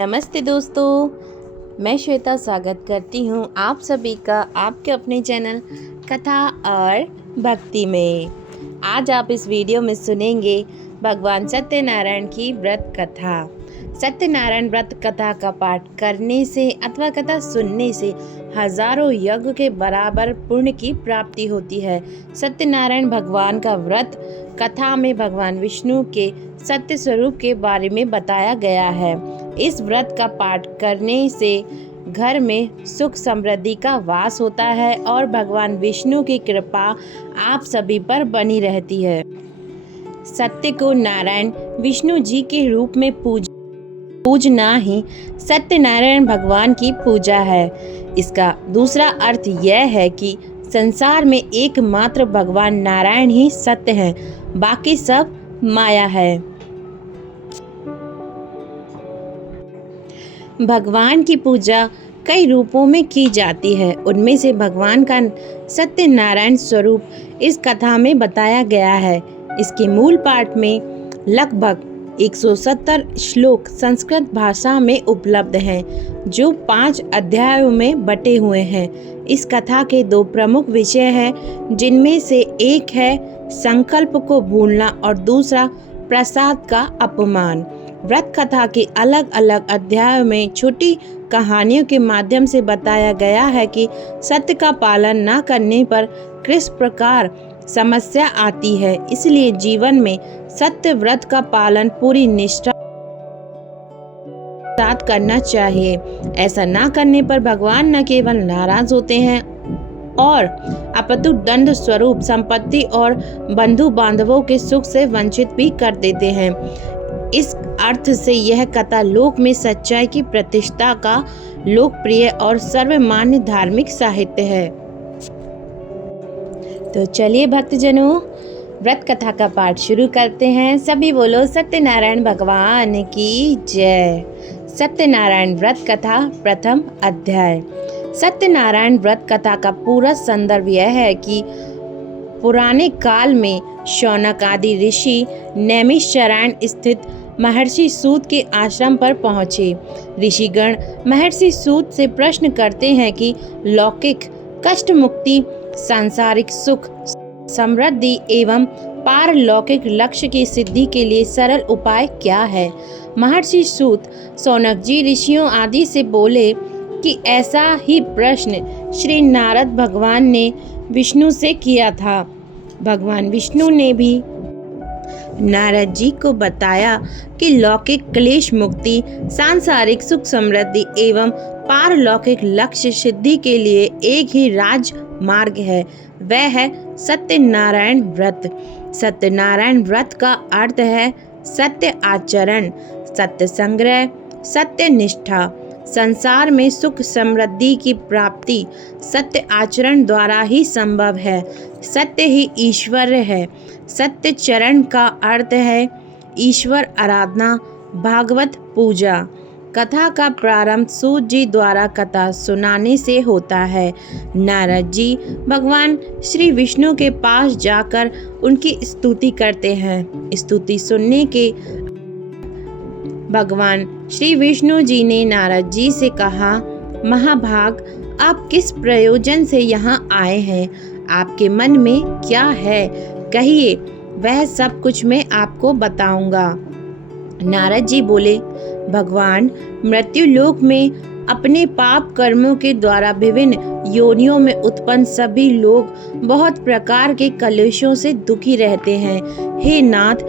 नमस्ते दोस्तों, मैं श्वेता स्वागत करती हूँ आप सभी का आपके अपने चैनल कथा और भक्ति में। आज आप इस वीडियो में सुनेंगे भगवान सत्यनारायण की व्रत कथा। सत्यनारायण व्रत कथा का पाठ करने से अथवा कथा सुनने से हजारों यज्ञ के बराबर पुण्य की प्राप्ति होती है। सत्यनारायण भगवान का व्रत कथा में भगवान विष्णु के सत्य स्वरूप के बारे में बताया गया है। इस व्रत का पाठ करने से घर में सुख समृद्धि का वास होता है और भगवान विष्णु की कृपा आप सभी पर बनी रहती है। सत्य को नारायण विष्णु जी के रूप में पूजना ही सत्यनारायण भगवान की पूजा है। इसका दूसरा अर्थ यह है कि संसार में एकमात्र भगवान नारायण ही सत्य हैं, बाकी सब माया है। भगवान की पूजा कई रूपों में की जाती है। उनमें से भगवान का सत्यनारायण स्वरूप इस कथा में बताया गया है। इसके मूल पाठ में लगभग 170 श्लोक संस्कृत भाषा में उपलब्ध हैं, जो 5 अध्यायों में बटे हुए हैं। इस कथा के 2 प्रमुख विषय हैं, जिनमें से एक है संकल्प को भूलना और दूसरा प्रसाद का अपमान। व्रत कथा के अलग अलग अध्यायों में छोटी कहानियों के माध्यम से बताया गया है कि सत्य का पालन न करने पर किस प्रकार समस्या आती है। इसलिए जीवन में सत्य व्रत का पालन पूरी निष्ठा के साथ करना चाहिए। ऐसा न करने पर भगवान न केवल नाराज होते हैं और अपितु दंड स्वरूप संपत्ति और बंधु बांधवों के सुख से वंचित भी कर देते हैं। इस अर्थ से यह कथा लोक में सच्चाई की प्रतिष्ठा का लोकप्रिय और सर्वमान्य धार्मिक साहित्य है। तो चलिए भक्तजनों, व्रत कथा का पाठ शुरू करते हैं। सभी बोलो सत्यनारायण भगवान की जय। सत्यनारायण व्रत कथा प्रथम अध्याय। सत्यनारायण व्रत कथा का पूरा संदर्भ यह है कि पुराने काल में शौनक आदि ऋषि नैमिषारण्य स्थित महर्षि सूत के आश्रम पर पहुँचे। ऋषिगण महर्षि सूत से प्रश्न करते हैं कि लौकिक कष्ट मुक्ति, सांसारिक सुख समृद्धि एवं पारलौकिक लक्ष्य की सिद्धि के लिए सरल उपाय क्या है। महर्षि सूत शौनक जी ऋषियों आदि से बोले कि ऐसा ही प्रश्न श्री नारद भगवान ने विष्णु से किया था। भगवान विष्णु ने भी नारद जी को बताया कि लौकिक क्लेश मुक्ति, सांसारिक सुख समृद्धि एवं पारलौकिक लक्ष्य सिद्धि के लिए एक ही राज मार्ग है, वह है सत्यनारायण व्रत। सत्यनारायण व्रत का अर्थ है सत्य आचरण, सत्य संग्रह, सत्य निष्ठा। संसार में सुख समृद्धि की प्राप्ति सत्य आचरण द्वारा ही संभव है। सत्य ही ईश्वर है। सत्य चरण का अर्थ है ईश्वर आराधना, भागवत पूजा। कथा का प्रारंभ सूत जी द्वारा कथा सुनाने से होता है। नारद जी भगवान श्री विष्णु के पास जाकर उनकी स्तुति करते हैं। स्तुति सुनने के भगवान श्री विष्णु जी ने नारद जी से कहा, महाभाग, आप किस प्रयोजन से यहाँ आए हैं? आपके मन में क्या है? कहिए, वह सब कुछ मैं आपको बताऊंगा। नारद जी बोले, भगवान, मृत्यु लोक में अपने पाप कर्मों के द्वारा विभिन्न योनियों में उत्पन्न सभी लोग बहुत प्रकार के कलेशों से दुखी रहते हैं। हे नाथ,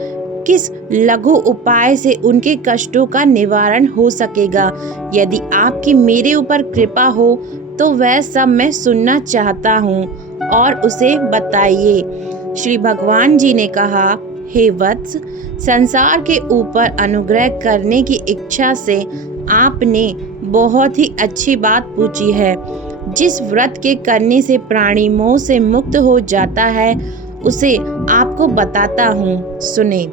किस लघु उपाय से उनके कष्टों का निवारण हो सकेगा? यदि आपकी मेरे ऊपर कृपा हो तो वह सब मैं सुनना चाहता हूँ और उसे बताइए। श्री भगवान जी ने कहा, हे वत्स, संसार के ऊपर अनुग्रह करने की इच्छा से आपने बहुत ही अच्छी बात पूछी है। जिस व्रत के करने से प्राणी मोह से मुक्त हो जाता है, उसे आपको बताता हूँ, सुने।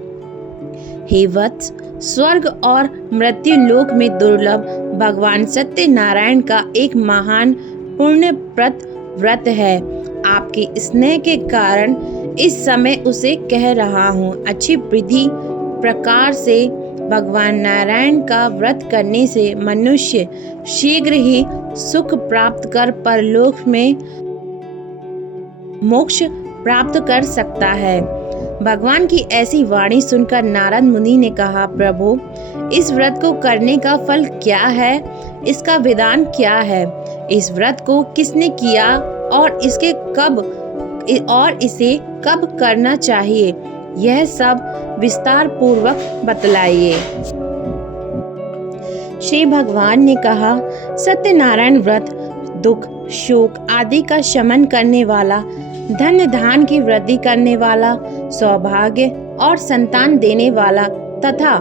हे वत्स, स्वर्ग और मृत्यु लोक में दुर्लभ भगवान सत्यनारायण का एक महान पुण्यप्रद व्रत है। आपके स्नेह के कारण इस समय उसे कह रहा हूँ। अच्छी विधि प्रकार से भगवान नारायण का व्रत करने से मनुष्य शीघ्र ही सुख प्राप्त कर परलोक में मोक्ष प्राप्त कर सकता है। भगवान की ऐसी वाणी सुनकर नारद मुनि ने कहा, प्रभु, इस व्रत को करने का फल क्या है? इसका विधान क्या है? इस व्रत को किसने किया और इसे कब करना चाहिए? यह सब विस्तार पूर्वक बतलाइए। श्री भगवान ने कहा, सत्यनारायण व्रत दुख, शोक आदि का शमन करने वाला, धन धान की वृद्धि करने वाला, सौभाग्य और संतान देने वाला तथा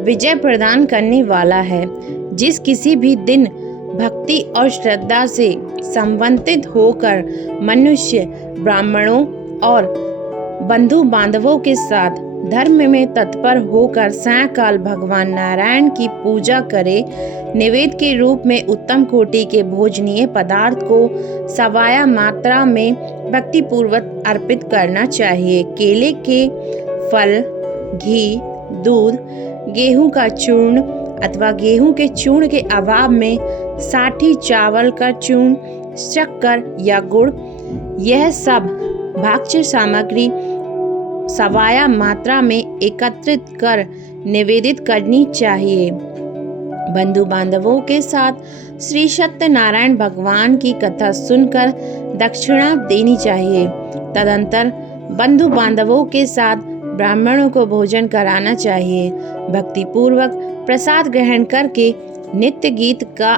विजय प्रदान करने वाला है। जिस किसी भी दिन भक्ति और श्रद्धा से संबंधित होकर मनुष्य ब्राह्मणों और बंधु बांधवों के साथ धर्म में तत्पर होकर सायंकाल भगवान नारायण की पूजा करे, निवेद के रूप में उत्तम कोटि के भोजनीय पदार्थ को सवाया मात्रा में भक्ति पूर्वक अर्पित करना चाहिए। केले के फल, घी, दूध, गेहूं का चूर्ण अथवा गेहूं के चूर्ण के अभाव में साठी चावल का चूर्ण, शक्कर या गुड़, यह सब भक्ष्य सामग्री सवाया मात्रा में एकत्रित कर निवेदित करनी चाहिए। बंधु बांधवों के साथ श्री सत्यनारायण भगवान की कथा सुनकर दक्षिणा देनी चाहिए। तदंतर बंधु बांधवों के साथ ब्राह्मणों को भोजन कराना चाहिए। भक्ति पूर्वक प्रसाद ग्रहण करके नित्य गीत का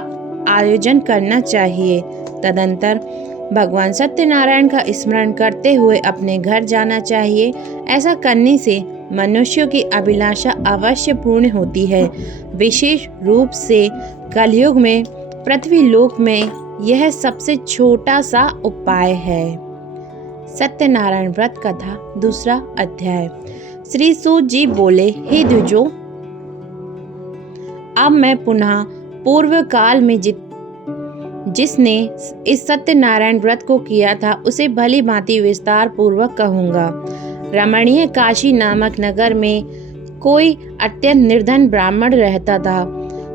आयोजन करना चाहिए। तदंतर भगवान सत्यनारायण का स्मरण करते हुए अपने घर जाना चाहिए। ऐसा करने से मनुष्यों की अभिलाषा अवश्य पूर्ण होती है। विशेष रूप से कलयुग में पृथ्वी लोक में यह सबसे छोटा सा उपाय है। सत्यनारायण व्रत कथा दूसरा अध्याय। श्री सूत जी बोले, हे द्विजों, अब मैं पुनः पूर्व काल में जिसने इस सत्यनारायण व्रत को किया था उसे भली भांति विस्तार पूर्वक कहूँगा। रमणीय काशी नामक नगर में कोई अत्यंत निर्धन ब्राह्मण रहता था।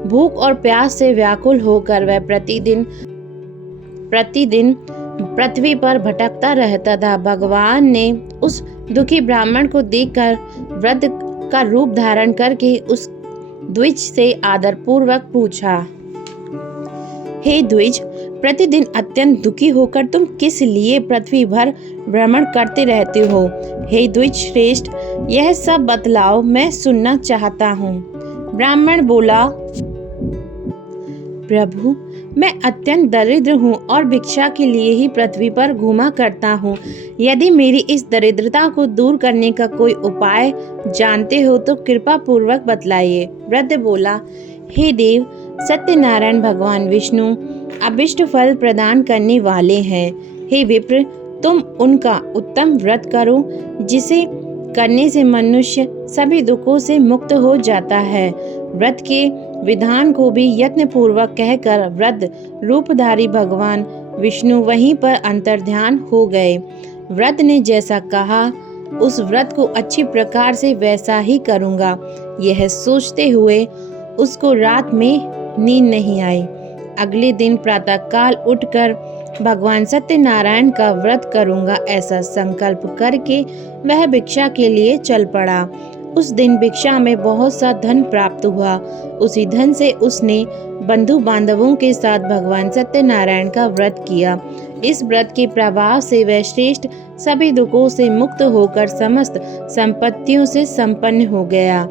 भूख और प्यास से व्याकुल होकर वह प्रतिदिन पृथ्वी पर भटकता रहता था। भगवान ने उस दुखी ब्राह्मण को देखकर वृद्ध का रूप धारण करके उस द्विज से आदर पूर्वक पूछा, हे द्विज, प्रतिदिन अत्यंत दुखी होकर तुम किस लिए पृथ्वी भर भ्रमण करते रहते हो? हे द्विज श्रेष्ठ, यह सब बतलाओ, मैं सुनना चाहता हूँ। ब्राह्मण बोला, प्रभु, मैं अत्यंत दरिद्र हूँ और भिक्षा के लिए ही पृथ्वी पर घूमा करता हूँ। यदि मेरी इस दरिद्रता को दूर करने का कोई उपाय जानते हो तो कृपा पूर्वक बतलाइए। वृद्ध बोला, हे देव, सत्यनारायण भगवान विष्णु अभिष्ट फल प्रदान करने वाले हैं। हे विप्र, तुम उनका उत्तम व्रत करो, जिसे करने से मनुष्य सभी दुखों से मुक्त हो जाता है। व्रत के विधान को भी यत्न पूर्वक कहकर वृद्ध रूपधारी भगवान विष्णु वहीं पर अंतर्ध्यान हो गए। व्रत ने जैसा कहा उस व्रत को अच्छी प्रकार से वैसा ही करूँगा, यह सोचते हुए उसको रात में नींद नहीं आई। अगले दिन प्रातःकाल उठकर भगवान सत्यनारायण का व्रत करूँगा ऐसा संकल्प करके वह भिक्षा के लिए चल पड़ा। उस दिन भिक्षा में बहुत सा धन प्राप्त हुआ। उसी धन से उसने बंधु बांधवों के साथ भगवान सत्यनारायण का व्रत किया। इस व्रत के प्रभाव से वह श्रेष्ठ सभी दुखों से मुक्त होकर समस्त संपत्तियों से संपन्न हो गया।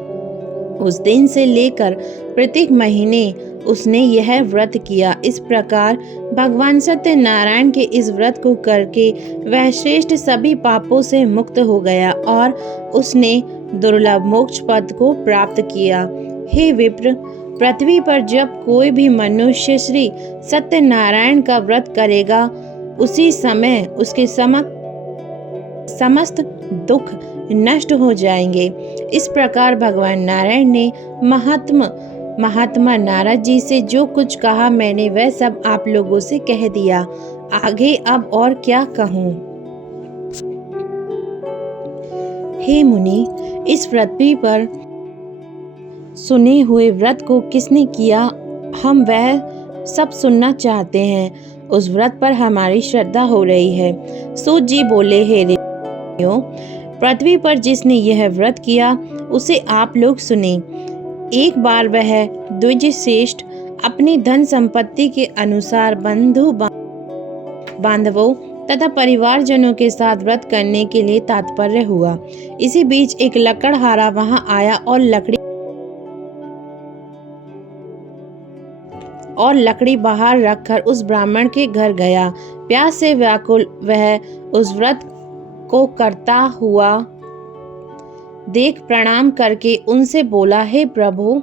उस दिन से लेकर प्रत्येक महीने उसने यह व्रत किया। इस प्रकार भगवान सत्यनारायण के इस व्रत को करके वह श्रेष्ठ सभी पापों से मुक्त हो गया और उसने दुर्लभ मोक्ष पद को प्राप्त किया। हे विप्र, पृथ्वी पर जब कोई भी मनुष्य श्री सत्यनारायण का व्रत करेगा उसी समय उसके समस्त दुख नष्ट हो जाएंगे। इस प्रकार भगवान नारायण ने महात्मा नारद जी से जो कुछ कहा मैंने वह सब आप लोगों से कह दिया। आगे अब और क्या कहूँ। हे मुनि, इस पृथ्वी पर सुने हुए व्रत को किसने किया, हम वह सब सुनना चाहते हैं। उस व्रत पर हमारी श्रद्धा हो रही है। सूत जी बोले, हे ऋषियों, पृथ्वी पर जिसने यह व्रत किया उसे आप लोग सुने। एक बार वह द्विज श्रेष्ठ अपनी धन संपत्ति के अनुसार बंधु बांधवों तथा परिवारजनों के साथ व्रत करने के लिए तात्पर्य हुआ। इसी बीच एक लकड़हारा वहां आया और लकड़ी बाहर रखकर उस ब्राह्मण के घर गया। प्यास से व्याकुल वह उस व्रत को करता हुआ देख प्रणाम करके उनसे बोला, हे प्रभु,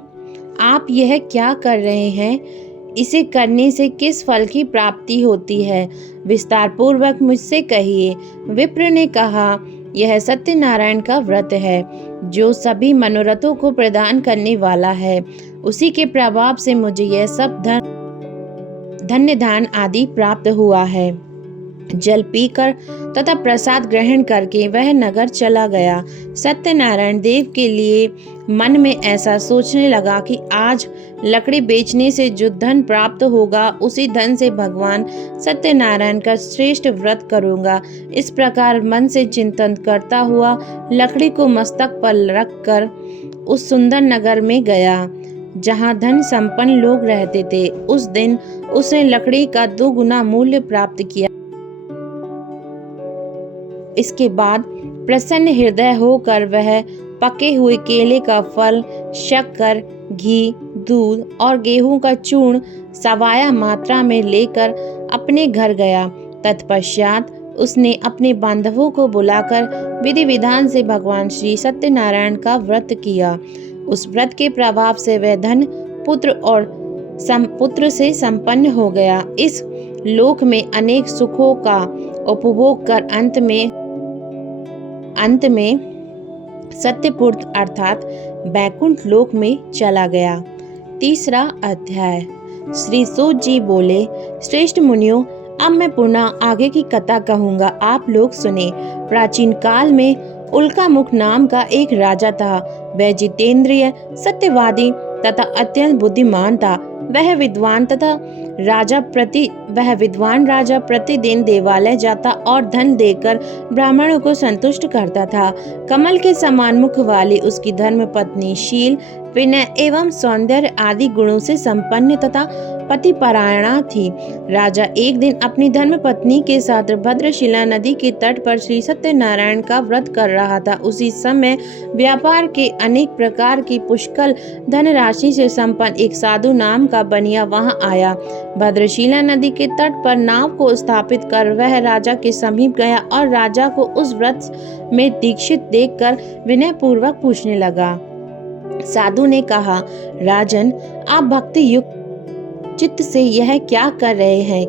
आप यह क्या कर रहे हैं? इसे करने से किस फल की प्राप्ति होती है? विस्तार पूर्वक मुझसे कहिए। विप्र ने कहा, यह सत्यनारायण का व्रत है जो सभी मनोरथों को प्रदान करने वाला है। उसी के प्रभाव से मुझे यह सब धन्य दान आदि प्राप्त हुआ है। जल पीकर तथा प्रसाद ग्रहण करके वह नगर चला गया। सत्यनारायण देव के लिए मन में ऐसा सोचने लगा कि आज लकड़ी बेचने से जो धन प्राप्त होगा उसी धन से भगवान सत्यनारायण का श्रेष्ठ व्रत करूंगा। इस प्रकार मन से चिंतन करता हुआ लकड़ी को मस्तक पर रखकर उस सुंदर नगर में गया जहाँ धन संपन्न लोग रहते थे। उस दिन उसने लकड़ी का 2 गुना मूल्य प्राप्त किया। इसके बाद प्रसन्न हृदय होकर वह पके हुए केले का फल, शक्कर, घी, दूध और गेहूं का चूर्ण सवाया मात्रा में लेकर अपने घर गया। तत्पश्चात उसने अपने बांधवों को बुलाकर विधि विधान से भगवान श्री सत्यनारायण का व्रत किया। उस व्रत के प्रभाव से वह धन, पुत्र और पुत्र से संपन्न हो गया। इस लोक में अनेक सुखों का उपभोग कर अंत में सत्यपुर अर्थात बैकुंठ लोक में चला गया। 3 अध्याय। श्री सूत जी बोले, श्रेष्ठ मुनियों, अब मैं पुनः आगे की कथा कहूँगा, आप लोग सुने। प्राचीन काल में उल्कामुख नाम का एक राजा था। वह जितेंद्रिय, सत्यवादी तथा अत्यंत बुद्धिमान था। वह विद्वान राजा प्रतिदिन देवालय जाता और धन देकर ब्राह्मणों को संतुष्ट करता था। कमल के समान मुख वाली उसकी धर्म पत्नी शील, विनय एवं सौंदर्य आदि गुणों से संपन्न तथा पतिपरायणा थी। राजा एक दिन अपनी धर्म पत्नी के साथ भद्रशिला नदी के तट पर श्री सत्यनारायण का व्रत कर रहा था। उसी समय व्यापार के अनेक प्रकार की पुष्कल धनराशि से संपन्न एक साधु नाम का बनिया वहां आया। भद्रशिला नदी के तट पर नाव को स्थापित कर वह राजा के समीप गया और राजा को उस व्रत में दीक्षित देखकर विनय पूर्वक पूछने लगा। साधु ने कहा, राजन, आप भक्ति युक्त चित्त से यह क्या कर रहे हैं?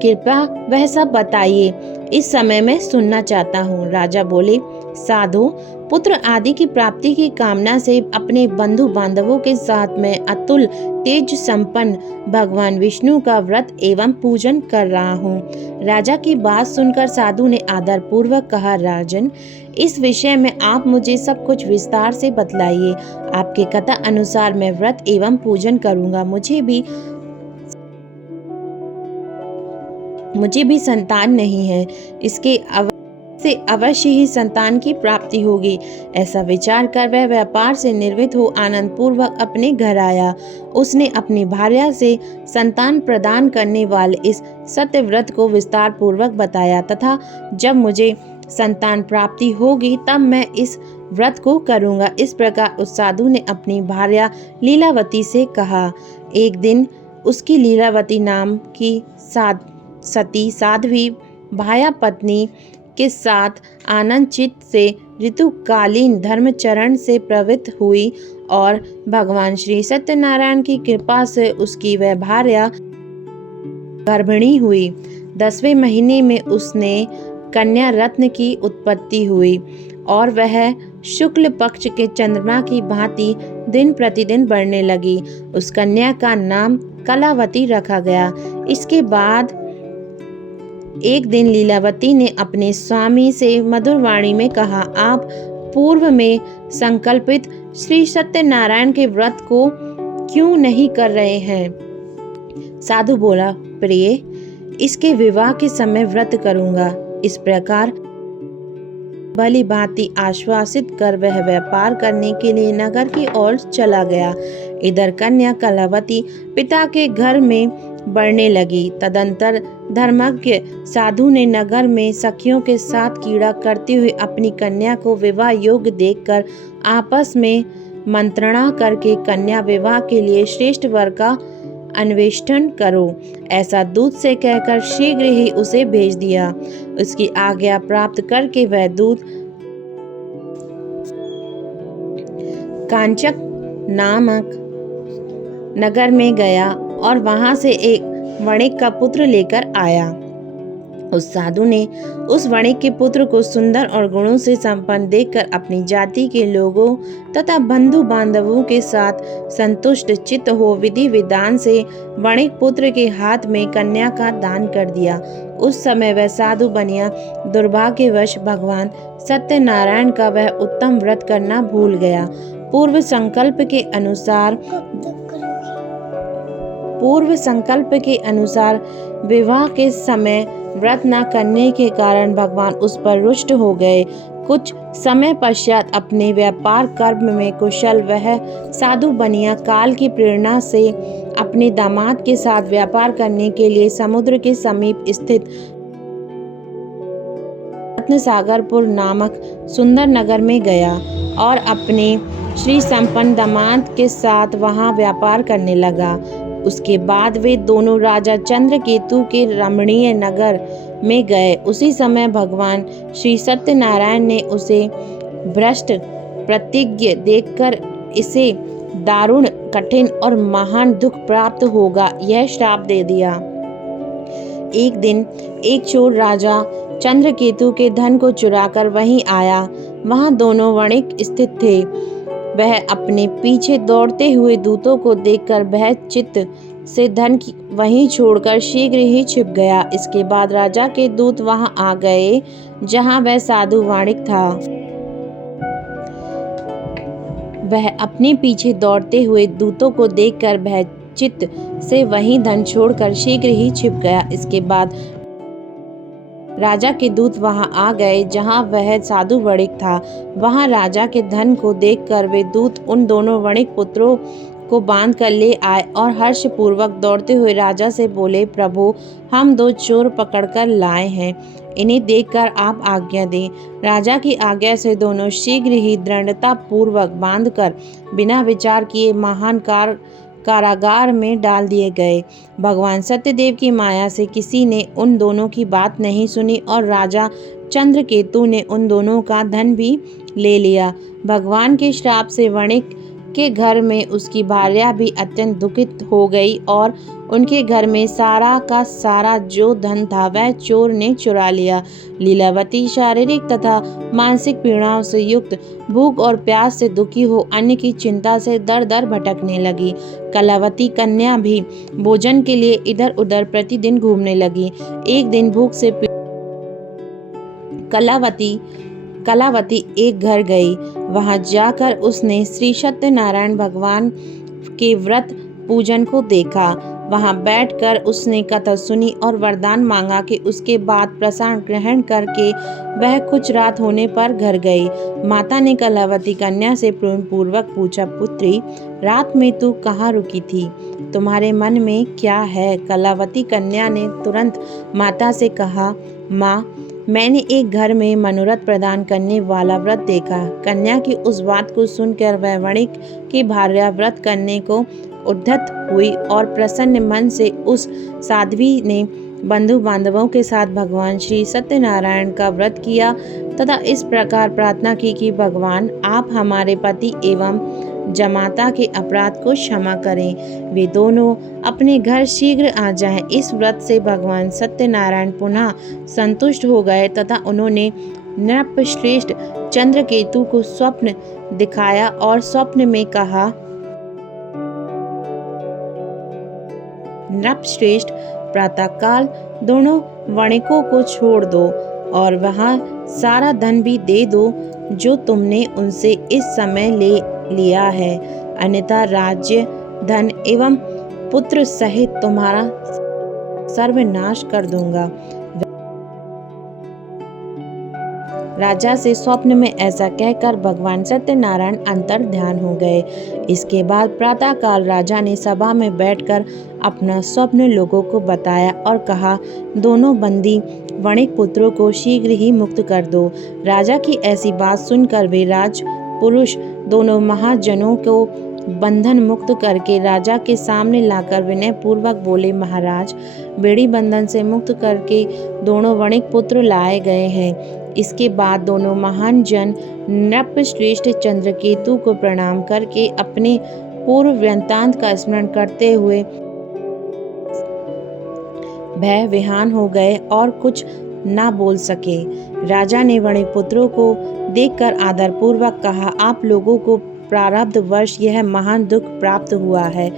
कृपया वह सब बताइए, इस समय मैं सुनना चाहता हूँ। राजा बोले, साधु, पुत्र आदि की प्राप्ति की कामना से अपने बंधु बांधवों के साथ में अतुल तेज संपन्न भगवान विष्णु का व्रत एवं पूजन कर रहा हूँ। राजा की बात सुनकर साधु ने आदर पूर्वक कहा, राजन, इस विषय में आप मुझे सब कुछ विस्तार से बतलाइए। आपके कथा अनुसार मैं व्रत एवं पूजन करूँगा। मुझे भी संतान नहीं है, इसके से अवश्य ही संतान की प्राप्ति होगी। ऐसा विचार कर वह व्यापार से निर्वृत्त हो आनंद पूर्वक अपने घर आया। उसने अपनी भार्या से संतान प्रदान करने वाले इस सत्य व्रत को विस्तार पूर्वक बताया तथा जब मुझे संतान प्राप्ति होगी तब मैं इस व्रत को करूंगा। इस प्रकार उस साधु ने अपनी भार्या लीलावती से कहा। एक दिन उसकी लीलावती नाम की सती साध्वी भाया पत्नी के साथ आनंद चित्त से ऋतुकालीन धर्मचरण से प्रवृत्त हुई और भगवान श्री सत्यनारायण की कृपा से उसकी वह भार्या गर्भिणी हुई। 10वें महीने में उसने कन्या रत्न की उत्पत्ति हुई और वह शुक्ल पक्ष के चंद्रमा की भांति दिन प्रतिदिन बढ़ने लगी। उस कन्या का नाम कलावती रखा गया। इसके बाद एक दिन लीलावती ने अपने स्वामी से मधुर वाणी में कहा, आप पूर्व में संकल्पित श्री सत्यनारायण के व्रत को क्यों नहीं कर रहे हैं? साधु बोला, प्रिय, इसके विवाह के समय व्रत करूंगा। इस प्रकार भली भांति आश्वासित कर वह व्यापार करने के लिए नगर की ओर चला गया। इधर कन्या कलावती पिता के घर में बढ़ने लगी। तदंतर धर्मज्ञ साधु ने नगर में सखियों के साथ कीड़ा करते हुए अपनी कन्या को विवाह योग्य देखकर आपस में मंत्रणा करके कन्या विवाह के लिए श्रेष्ठ वर का अन्वेषण करो, ऐसा दूत से कहकर शीघ्र ही उसे भेज दिया। उसकी आज्ञा प्राप्त करके वह दूत कांचक नामक नगर में गया और वहां से एक वणिक का पुत्र लेकर आया। उस साधु ने उस वणिक के पुत्र को सुंदर और गुणों से संपन्न देखकर अपनी जाति के लोगों तथा बंधु बांधवों के साथ संतुष्ट चित्त हो विधि विधान से वणिक पुत्र के हाथ में कन्या का दान कर दिया। उस समय वह साधु बनिया दुर्भाग्यवश भगवान सत्यनारायण का वह उत्तम व्रत करना भूल गया। पूर्व संकल्प के अनुसार विवाह के समय व्रत न करने के कारण भगवान उस पर रुष्ट हो गए। कुछ समय पश्चात अपने व्यापार कर्म में कुशल वह साधु बनिया काल की प्रेरणा से अपने दामाद के साथ व्यापार करने के लिए समुद्र के समीप स्थित रत्नसागरपुर नामक सुंदर नगर में गया और अपने श्री संपन्न दामाद के साथ वहां व्यापार करने लगा। उसके बाद वे दोनों राजा चंद्रकेतु के रमणीय नगर में गए। उसी समय भगवान श्री सत्यनारायण ने उसे भ्रष्ट प्रतिज्ञ देखकर इसे दारुण कठिन और महान दुख प्राप्त होगा यह श्राप दे दिया। एक दिन एक चोर राजा चंद्रकेतु के धन को चुराकर वहीं आया। वहां दोनों वणिक स्थित थे। वह अपने पीछे दौड़ते हुए दूतों को देखकर भय चित्त से धन वहीं छोड़कर शीघ्र ही छिप गया। इसके बाद राजा के दूत वहां आ गए जहां वह साधु वणिक था। वह अपने पीछे दौड़ते हुए दूतों को देखकर भय चित्त से वहीं धन छोड़कर शीघ्र ही छिप गया। इसके बाद राजा के दूत वहां आ गए जहां वह साधु वणिक था। वहां राजा के धन को देखकर वे दूत उन दोनों वणिक पुत्रों को बांध कर ले आए और हर्ष पूर्वक दौड़ते हुए राजा से बोले, प्रभु, हम दो चोर पकड़कर लाए हैं, इन्हें देखकर आप आज्ञा दें। राजा की आज्ञा से दोनों शीघ्र ही दृढ़ता पूर्वक बांधकर बिना विचार किए महान कारागार में डाल दिए गए। भगवान सत्यदेव की माया से किसी ने उन दोनों की बात नहीं सुनी और राजा चंद्रकेतु ने उन दोनों का धन भी ले लिया। भगवान के श्राप से वणिक के घर में उसकी भार्या भी अत्यंत दुखित हो गई और उनके घर में सारा का सारा जो धन था वह चोर ने चुरा लिया। लीलावती शारीरिक तथा मानसिक पीड़ाओं से युक्त, भूख और प्यास से दुखी हो अन्न की चिंता से दर दर भटकने लगी। कलावती कन्या भी भोजन के लिए इधर उधर प्रतिदिन घूमने लगी। एक दिन भूख से कलावती एक घर गई। वहां जाकर उसने श्री सत्यनारायण भगवान के व्रत पूजन को देखा। वहां बैठकर उसने कथा सुनी और वरदान मांगा कि उसके बाद प्रसाद ग्रहण करके वह कुछ रात होने पर घर गई। माता ने कलावती कन्या से प्रेम पूर्वक पूछा, पुत्री, रात में तू कहाँ रुकी थी? तुम्हारे मन में क्या है? कलावती कन्या ने तुरंत माता से कहा, माँ, मैंने एक घर में मनोरथ प्रदान करने वाला व्रत देखा। कन्या की उस बात को सुनकर वह वणिक की भार्या व्रत करने को उद्धत हुई और प्रसन्न मन से उस साध्वी ने बंधु बांधवों के साथ भगवान श्री सत्यनारायण का व्रत किया तथा इस प्रकार प्रार्थना की कि भगवान, आप हमारे पति एवं जमाता के अपराध को क्षमा करें। वे दोनों अपने घर शीघ्र आ जाएं। इस व्रत से भगवान सत्यनारायण पुनः संतुष्ट हो गए तथा उन्होंने नृपश्रेष्ठ चंद्रकेतु को स्वप्न दिखाया और स्वप्न में कहा, नृपश्रेष्ठ, प्रातःकाल दोनों वणिकों को छोड़ दो और वहाँ सारा धन भी दे दो जो तुमने उनसे इस समय ले लिया है, अन्यथा राज्य, धन एवं पुत्र सहित तुम्हारा सर्वनाश कर दूंगा। राजा से स्वप्न में ऐसा कहकर भगवान सत्यनारायण अंतर ध्यान हो गए। इसके बाद प्रातःकाल राजा ने सभा में बैठकर अपना स्वप्न लोगों को बताया और कहा, दोनों बंदी वणिक पुत्रों को शीघ्र ही मुक्त कर दो। राजा की ऐसी बात सुनकर वे राज पुरुष दोनों महाजनों को बंधन मुक्त करके राजा के सामने लाकर विनय पूर्वक बोले, महाराज, बेड़ी बंधन से मुक्त करके दोनों वणिक पुत्र लाए गए हैं। इसके बाद दोनों महान जन नृपश्रेष्ठ चंद्रकेतु को प्रणाम करके अपने पूर्व वृत्तांत का स्मरण करते हुए भय विहान हो गए और कुछ ना बोल सके। राजा ने वणिक पुत्रों को देखकर आदर पूर्वक कहा, आप लोगों को प्रारब्ध वर्ष यह महान दुख प्राप्त हुआ है।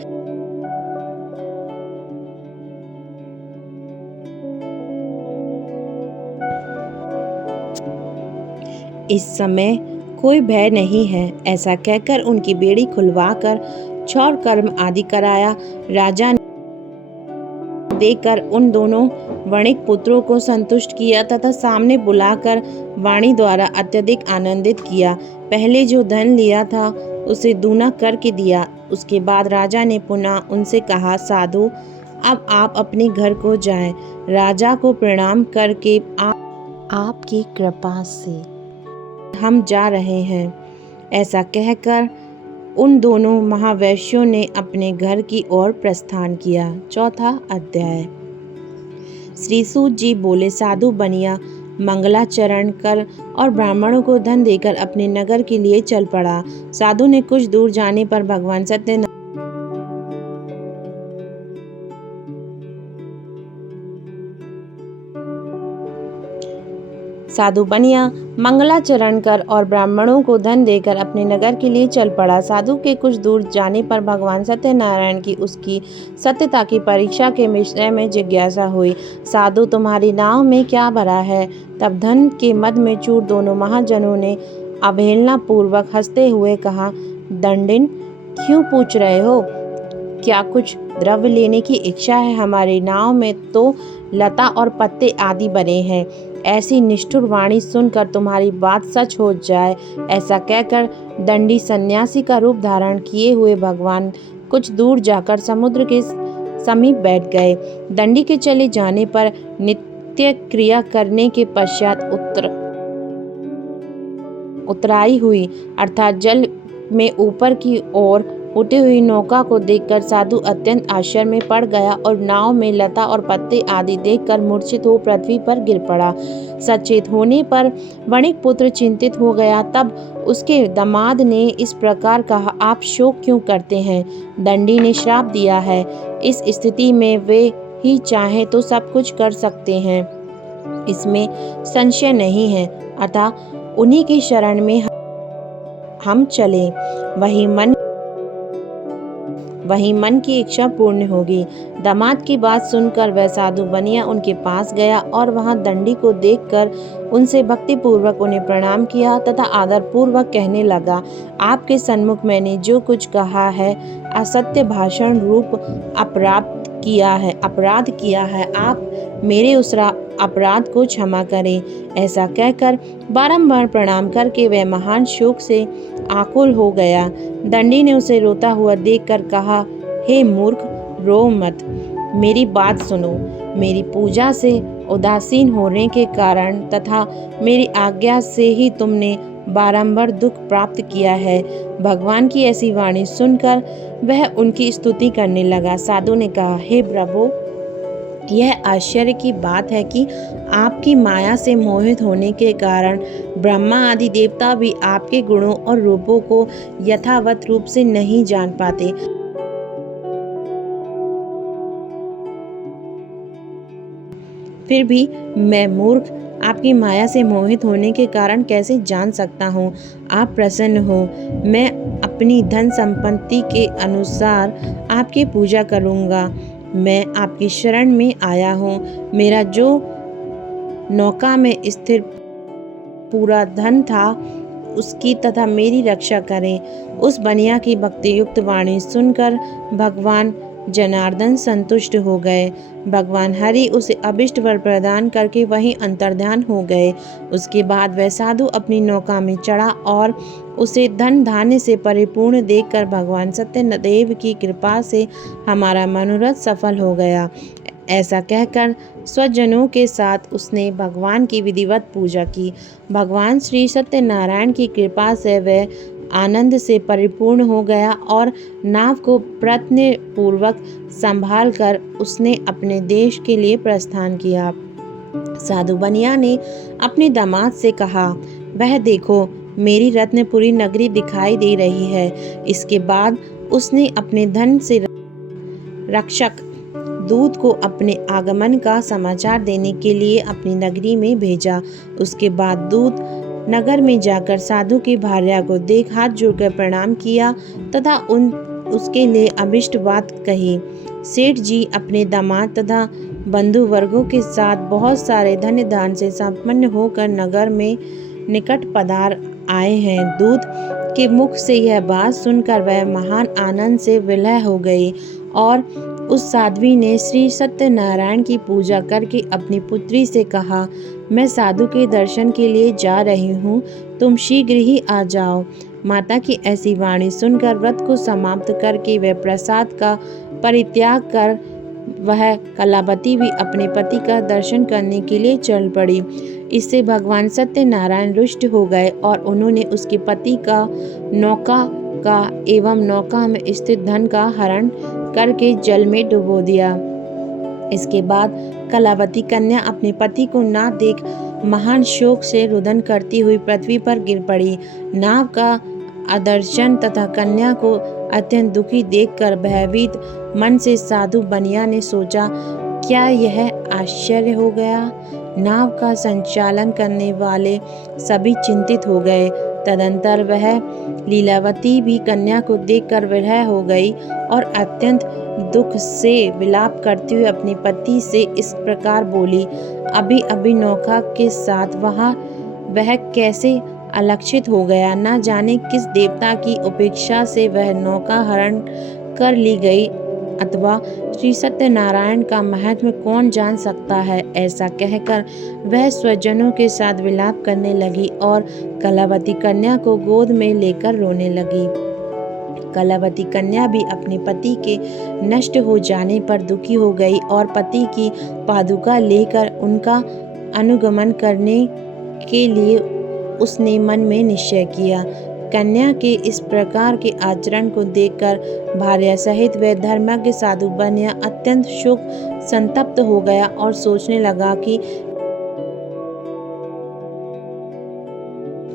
इस समय कोई भय नहीं है। ऐसा कहकर उनकी बेड़ी खुलवाकर क्षौर कर्म आदि कराया। राजा ने देखकर उन दोनों वणिक पुत्रों को संतुष्ट किया तथा सामने बुलाकर वाणी द्वारा अत्यधिक आनंदित किया। पहले जो धन लिया था उसे दूना करके दिया। उसके बाद राजा ने पुनः उनसे कहा, साधु, अब आप अपने घर को जाएं। राजा को प्रणाम करके आपकी कृपा से हम जा रहे हैं। ऐसा कहकर उन दोनों महावैश्यों ने अपने घर की ओर प्रस्थान किया। चौथा अध्याय। श्री सूत जी बोले, साधु बनिया मंगलाचरण कर और ब्राह्मणों को धन देकर अपने नगर के लिए चल पड़ा। साधु ने कुछ दूर जाने पर भगवान सत्यनारायण साधु बनिया मंगलाचरण कर और ब्राह्मणों को धन देकर अपने नगर के लिए चल पड़ा। साधु के कुछ दूर जाने पर भगवान सत्यनारायण की उसकी सत्यता की परीक्षा के विषय में जिज्ञासा हुई। साधु, तुम्हारी नाव में क्या भरा है? तब धन के मद में चूर दोनों महाजनों ने अवहेलना पूर्वक हंसते हुए कहा, दंडिन, क्यों पूछ रहे हो? क्या कुछ द्रव्य लेने की इच्छा है? हमारी नाव में तो लता और पत्ते आदि बने हैं। ऐसी निष्ठुर वाणी सुनकर तुम्हारी बात सच हो जाए। ऐसा कहकर दंडी सन्यासी का रूप धारण किए हुए भगवान कुछ दूर जाकर समुद्र के समीप बैठ गए। दंडी के चले जाने पर नित्य क्रिया करने के पश्चात उतराई हुई अर्थात जल में ऊपर की ओर उठी हुई नौका को देखकर साधु अत्यंत आश्चर्य में पड़ गया और नाव में लता और पत्ते आदि देखकर मूर्छित हो पृथ्वी पर गिर पड़ा। सचेत होने पर वणिक पुत्र चिंतित हो गया। तब उसके दामाद ने इस प्रकार कहा, आप शोक क्यों करते हैं? दंडी ने श्राप दिया है। इस स्थिति में वे ही चाहे तो सब कुछ कर सकते हैं, इसमें संशय नहीं है। अतः उन्हीं की शरण में हम चलें, वही मन की इच्छा पूर्ण होगी। दामाद की बात सुनकर वह साधु बनिया उनके पास गया और वहां दंडी को देखकर उनसे भक्ति पूर्वक उन्हें प्रणाम किया तथा आदर पूर्वक कहने लगा, आपके सन्मुख मैंने जो कुछ कहा है असत्य भाषण रूप अपराध किया है। आप मेरे उस अपराध को क्षमा करें। ऐसा कहकर बारंबार प्रणाम करके वह महान शोक से आकुल हो गया। दंडी ने उसे रोता हुआ देखकर कहा, हे मूर्ख, रो मत, मेरी बात सुनो। मेरी पूजा से उदासीन होने के कारण तथा मेरी आज्ञा से ही तुमने बारंबार दुख प्राप्त किया है। भगवान की ऐसी वाणी सुनकर वह उनकी स्तुति करने लगा। साधु ने कहा, हे प्रभु, यह आश्चर्य की बात है कि आपकी माया से मोहित होने के कारण ब्रह्मा आदि देवता भी आपके गुणों और रूपों को यथावत रूप से नहीं जान पाते। फिर भी मैं मूर्ख आपकी माया से मोहित होने के कारण कैसे जान सकता हूँ? आप प्रसन्न हो, मैं अपनी धन संपत्ति के अनुसार आपकी पूजा करूँगा। मैं आपकी शरण में आया हूँ। मेरा जो नौका में स्थिर पूरा धन था उसकी तथा मेरी रक्षा करें। उस बनिया की भक्तियुक्त वाणी सुनकर भगवान जनार्दन संतुष्ट हो गए। भगवान हरि उसे अभिष्ट वर प्रदान करके वहीं अंतर्ध्यान हो गए। उसके बाद वह साधु अपनी नौका में चढ़ा और उसे धन धान्य से परिपूर्ण देखकर भगवान सत्यदेव की कृपा से हमारा मनोरथ सफल हो गया। ऐसा कहकर स्वजनों के साथ उसने भगवान की विधिवत पूजा की। भगवान श्री सत्यनारायण की कृपा से वह आनंद से परिपूर्ण हो गया और नाव को प्रयत्न पूर्वक संभाल कर उसने अपने देश के लिए प्रस्थान किया। साधु बनिया ने अपने दामाद से कहा, वह देखो मेरी रत्नपुरी नगरी दिखाई दे रही है। इसके बाद उसने अपने धन से रक्षक दूत को अपने आगमन का समाचार देने के लिए अपनी नगरी में भेजा। उसके बाद दूत नगर में जाकर साधु की भार्या को देख हाथ जोड़कर प्रणाम किया तथा उसके लिए अभिष्ट बात कही। सेठ जी अपने दामाद तथा बंधु वर्गों के साथ बहुत सारे धन्य दान से संपन्न होकर नगर में निकट पधार आए हैं। दूत के मुख से यह बात सुनकर वह महान आनंद से विलय हो गई और उस साध्वी ने श्री सत्यनारायण की पूजा करके अपनी पुत्री से कहा, मैं साधु के दर्शन के लिए जा रही हूँ, तुम शीघ्र ही आ जाओ। माता की ऐसी वाणी सुनकर व्रत को समाप्त करके वह प्रसाद का परित्याग कर वह कलावती भी अपने पति का दर्शन करने के लिए चल पड़ी। इससे भगवान सत्यनारायण रुष्ट हो गए और उन्होंने उसके पति का नौका का एवं नौका में स्थित धन का हरण करके जल में डुबो दिया। इसके बाद कलावती कन्या अपने पति को ना देख महान शोक से रुदन करती हुई पृथ्वी पर गिर पड़ी। नाव का आदर्शन तथा कन्या को अत्यंत दुखी देखकर भयभीत मन से साधु बनिया ने सोचा, क्या यह आश्चर्य हो गया। नाव का संचालन करने वाले सभी चिंतित हो गए। तदंतर वह लीलावती भी कन्या को देखकर विरह हो गई और अत्यंत दुख से विलाप करती हुई अपने पति से इस प्रकार बोली, अभी अभी नौका के साथ वह कैसे अलक्षित हो गया। न जाने किस देवता की उपेक्षा से वह नौका हरण कर ली गई, अथवा श्री सत्यनारायण का महत्व कौन जान सकता है। ऐसा कहकर वह स्वजनों के साथ विलाप करने लगी और कलावती कन्या को गोद में लेकर रोने लगी। कलावती कन्या भी अपने पति के नष्ट हो जाने पर दुखी हो गई और पति की पादुका लेकर उनका अनुगमन करने के लिए उसने मन में निश्चय किया। कन्या के इस प्रकार के आचरण को देखकर भार्या सहित वह धर्मज्ञ साधु बनिया अत्यंत शोक संतप्त हो गया और सोचने लगा कि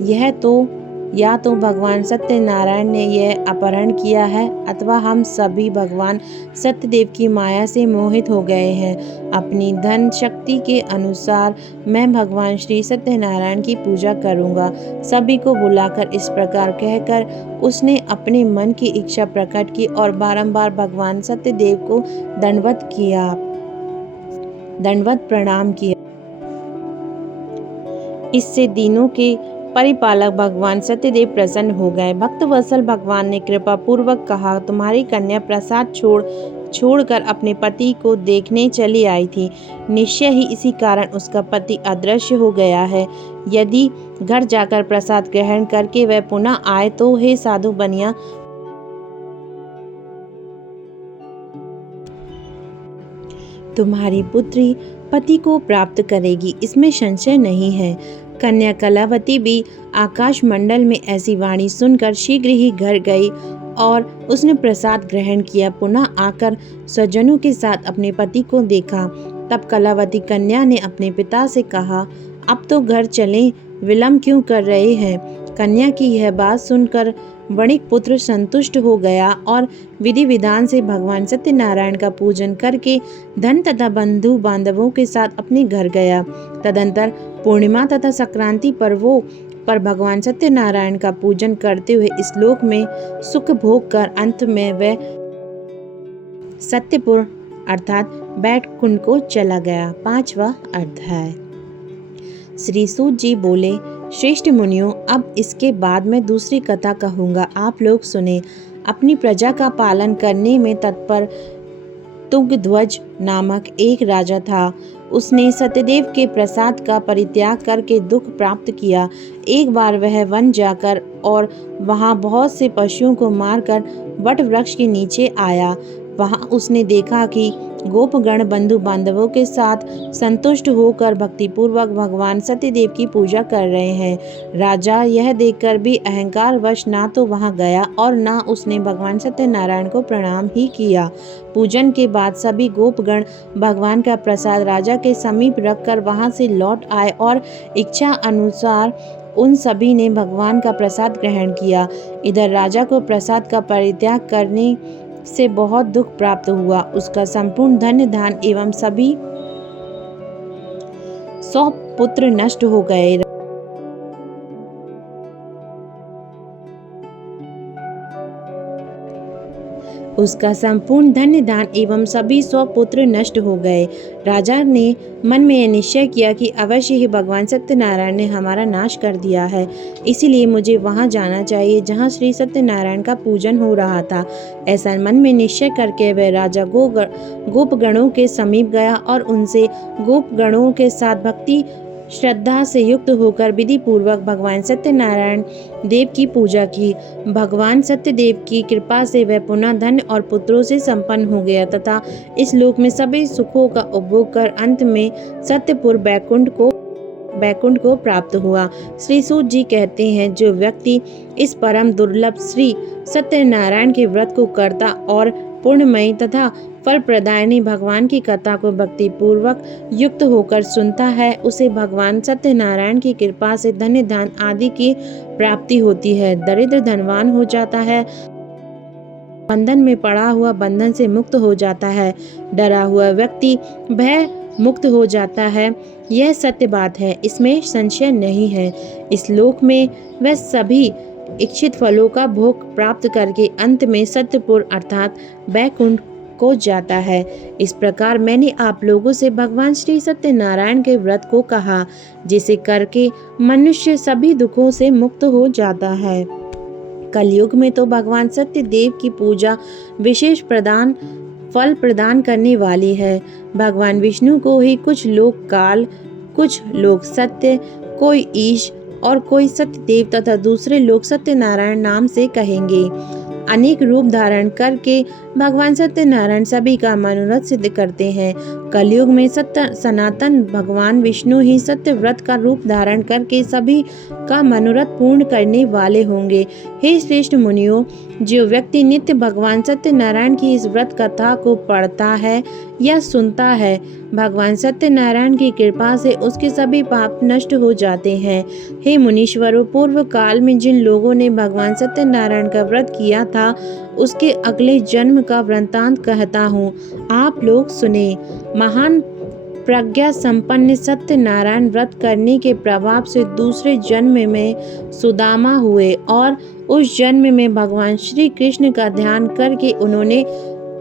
यह तो या तो भगवान सत्यनारायण ने यह अपहरण किया है अथवा हम सभी भगवान सत्यदेव की माया से मोहित हो गए हैं। अपनी धन शक्ति के अनुसार मैं भगवान श्री सत्यनारायण की पूजा करूंगा। सभी को बुलाकर इस प्रकार कहकर उसने अपने मन की इच्छा प्रकट की और बारंबार भगवान सत्यदेव को दंडवत प्रणाम किया। इससे दिनों के परिपालक भगवान सत्यदेव प्रसन्न हो गए। भक्तवत्सल भगवान ने कृपा पूर्वक कहा, तुम्हारी कन्या प्रसाद छोड़कर अपने पति को देखने चली आई थी। निश्चय ही इसी कारण उसका पति अदृश्य हो गया है। यदि घर जाकर प्रसाद ग्रहण करके वह पुनः आए तो हे साधु बनिया, तुम्हारी पुत्री पति को प्राप्त करेगी, इसमें संशय नहीं है। कन्या कलावती भी आकाश मंडल में ऐसी वाणी सुनकर शीघ्र ही घर गई और उसने प्रसाद ग्रहण किया। पुनः आकर स्वजनों के साथ अपने पति को देखा। तब कलावती कन्या ने अपने पिता से कहा, अब तो घर चलें, विलंब क्यों कर रहे हैं। कन्या की यह बात सुनकर वणिक पुत्र संतुष्ट हो गया और विधि विधान से भगवान सत्यनारायण का पूजन करके धन तथा बंधु बांधवों के साथ अपने घर गया। तदंतर पूर्णिमा तथा संक्रांति पर्वों पर भगवान सत्यनारायण का पूजन करते हुए इस लोक में सुख भोग कर अंत में वह सत्यपुर अर्थात बैठ कुंड को चला गया। 5वां अध्याय। श्री सूत जी बोले, श्रेष्ठ मुनियों, अब इसके बाद मैं दूसरी कथा कहूँगा, आप लोग सुने। अपनी प्रजा का पालन करने में तत्पर तुंगध्वज नामक एक राजा था। उसने सत्यदेव के प्रसाद का परित्याग करके दुख प्राप्त किया। एक बार वह वन जाकर और वहां बहुत से पशुओं को मारकर वट वृक्ष के नीचे आया। वहां उसने देखा कि गोपगण बंधु बांधवों के साथ संतुष्ट होकर भक्तिपूर्वक भगवान सत्यदेव की पूजा कर रहे हैं। राजा यह देखकर भी अहंकारवश ना तो वहां गया और ना उसने भगवान सत्यनारायण को प्रणाम ही किया। पूजन के बाद सभी गोपगण भगवान का प्रसाद राजा के समीप रखकर वहां से लौट आए और इच्छा अनुसार उन सभी ने भगवान का प्रसाद ग्रहण किया। इधर राजा को प्रसाद का परित्याग करने से बहुत दुख प्राप्त हुआ। उसका संपूर्ण धन धान एवं सभी 100 पुत्र नष्ट हो गए। उसका संपूर्ण धन्य दान एवं सभी 100 पुत्र नष्ट हो गए। राजा ने मन में यह निश्चय किया कि अवश्य ही भगवान सत्यनारायण ने हमारा नाश कर दिया है, इसीलिए मुझे वहां जाना चाहिए जहां श्री सत्यनारायण का पूजन हो रहा था। ऐसा मन में निश्चय करके वह राजा गोपगणों के समीप गया और उनसे गोपगणों के साथ भक्ति श्रद्धा से युक्त होकर विधि पूर्वक भगवान सत्यनारायण देव की पूजा की। भगवान सत्यदेव की कृपा से वह पुनः धन और पुत्रों से संपन्न हो गया तथा इस लोक में सभी सुखों का उपभोग कर अंत में सत्यपुर बैकुंठ को प्राप्त हुआ। श्री सूत जी कहते हैं, जो व्यक्ति इस परम दुर्लभ श्री सत्यनारायण के व्रत को करता और पूर्णमयी तथा फल प्रदायिनी भगवान की कथा को भक्ति पूर्वक युक्त होकर सुनता है, उसे भगवान सत्यनारायण की कृपा से धन्य दान आदि की प्राप्ति होती है। दरिद्र धनवान हो जाता है, बंधन में पड़ा हुआ बंधन से मुक्त हो जाता है, डरा हुआ व्यक्ति भय मुक्त हो जाता है। यह सत्य बात है, इसमें संशय नहीं है। इस लोक में वह सभी इच्छित फलों का भोग प्राप्त करके अंत में सत्यपुर अर्थात बैकुंठ को जाता है। इस प्रकार मैंने आप लोगों से भगवान श्री सत्यनारायण के व्रत को कहा, जिसे करके मनुष्य सभी दुखों से मुक्त हो जाता है। कलयुग में तो भगवान सत्यदेव की पूजा विशेष फल प्रदान करने वाली है। भगवान विष्णु को ही कुछ लोग काल, कुछ लोग सत्य, कोई ईश और कोई सत्यदेव तथा दूसरे लोग सत्यनारायण नाम से कहेंगे। अनेक रूप धारण करके भगवान सत्यनारायण सभी का मनोरथ सिद्ध करते हैं। कलयुग में सनातन भगवान विष्णु ही सत्य व्रत का रूप धारण करके सभी का मनोरथ पूर्ण करने वाले होंगे। हे श्रेष्ठ मुनियों, जो व्यक्ति नित्य भगवान सत्यनारायण की इस व्रत कथा को पढ़ता है या सुनता है, भगवान सत्यनारायण की कृपा से उसके सभी पाप नष्ट हो जाते हैं। हे मुनीश्वरों, पूर्व काल में जिन लोगों ने भगवान सत्यनारायण का व्रत किया था, उसके अगले जन्म का वृत्तांत कहता हूँ, आप लोग सुने। महान प्रज्ञा संपन्न सत्यनारायण व्रत करने के प्रभाव से दूसरे जन्म में सुदामा हुए और उस जन्म में भगवान श्री कृष्ण का ध्यान करके उन्होंने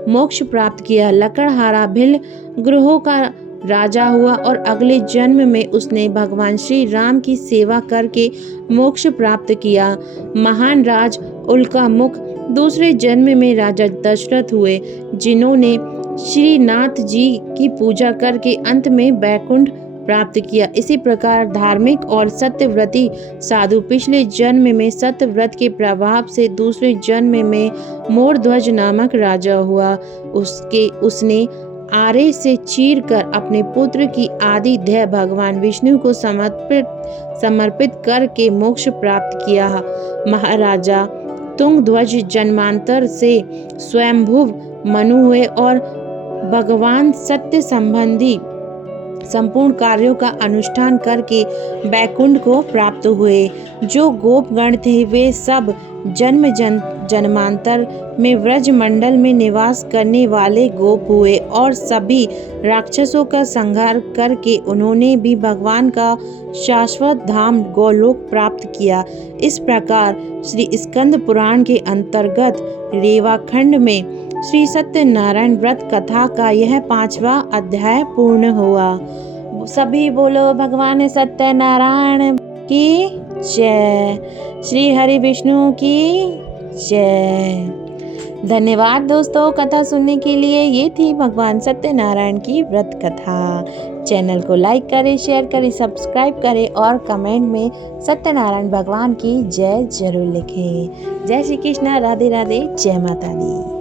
मोक्ष प्राप्त किया। लकड़हारा भिल ग्रहों का राजा हुआ और अगले जन्म में उसने भगवान श्री राम की सेवा करके मोक्ष प्राप्त किया। महान राज उल्कामुख दूसरे जन्म में राजा दशरथ हुए, जिन्होंने श्रीनाथ जी की पूजा करके अंत में बैकुंठ प्राप्त किया। इसी प्रकार धार्मिक और सत्यव्रती साधु पिछले जन्म में सत्यव्रत के प्रभाव से दूसरे जन्म में मोरध्वज नामक राजा हुआ। उसने आरे से चीर कर अपने पुत्र की आदि देह भगवान विष्णु को समर्पित करके मोक्ष प्राप्त किया। महाराजा तुंगध्वज जन्मांतर से स्वयंभुव मनु हुए और भगवान सत्य संबंधी संपूर्ण कार्यों का अनुष्ठान करके बैकुंठ को प्राप्त हुए। जो गोपगण थे वे सब जन्मांतर में व्रज मंडल में निवास करने वाले गोप हुए और सभी राक्षसों का संहार करके उन्होंने भी भगवान का शाश्वत धाम गोलोक प्राप्त किया। इस प्रकार श्री स्कंद पुराण के अंतर्गत रेवा खंड में श्री सत्यनारायण व्रत कथा का यह 5वां अध्याय पूर्ण हुआ। सभी बोलो भगवान सत्यनारायण की जय। श्री हरि विष्णु की जय। धन्यवाद दोस्तों कथा सुनने के लिए। ये थी भगवान सत्यनारायण की व्रत कथा। चैनल को लाइक करें, शेयर करें, सब्सक्राइब करें और कमेंट में सत्यनारायण भगवान की जय जरूर लिखें। जय श्री कृष्णा, राधे राधे, जय माता दी।